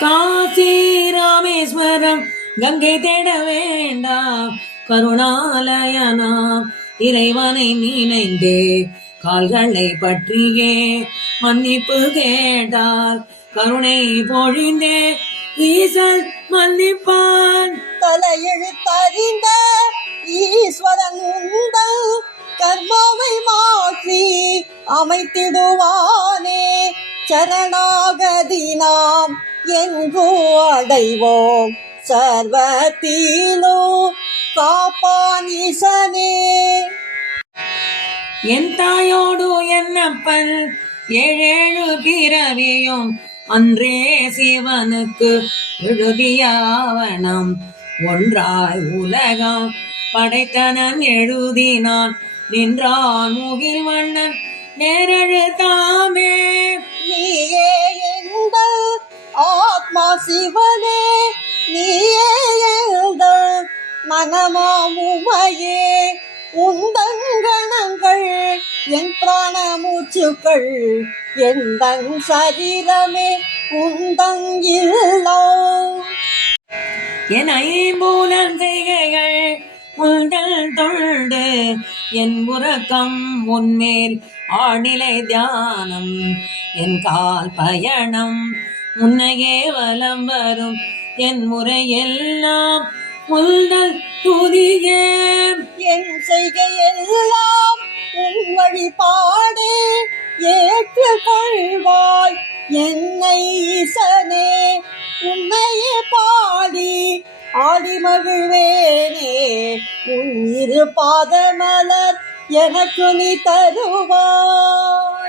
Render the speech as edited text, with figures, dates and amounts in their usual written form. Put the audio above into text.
காசி ராமேஸ்வரம் கங்கை தேட வேண்டாம், கருணாலயனாம் இறைவனை நினைந்தே கால்களை பற்றியே மன்னிப்பு கேட்டால் கருணை பொழிந்தே ஈசன் மன்னிப்பான். தலையெழுத்தறிந்த ஈஸ்வரன் உந்தல் கர்மாவை மாற்றி அமைத்திடுவானே. சரணாகதி நாம் என்று அடைவோம், சர்வத்திலோ காப்பான் ஈசனே. என் தாயோடு என்னப்பன் ஏழேழு பிறவியும் அன்றே சிவனுக்கு எழுதியாவனம் ஒன்றாய் உலகம் படைத்தனன் எழுதினான் நின்றான் முகில் வண்ணன் நேரெழுத்தாமே. நீயே எங்கள் ஆத்மா சிவனே, நீயே எங்கள் மனமாமுமையே. உந்தன் கணங்கள் என் பிராண மூச்சுக்கள், எந்தன் சரீரமே உந்தன் இல்லம். என் ஐம்பூலம் செய்கைகள் உந்தல் தொண்டு, என் உறக்கம் உன்மேல் ஆழ்நிலை தியானம், என் கால் பயணம் உன்னையே வலம் வரும், என் முறையெல்லாம் உந்தல் துதியே. என் செய்கையெல்லாம் உன் வழிபாடு ஏற்றுக்கொள்வாய் என்னை ஈசனே. உன்னையே பாடி ஆடி மகிழ்வேனே, உன் இரு பாதமலர் எனக்கு நீ தருவாய்.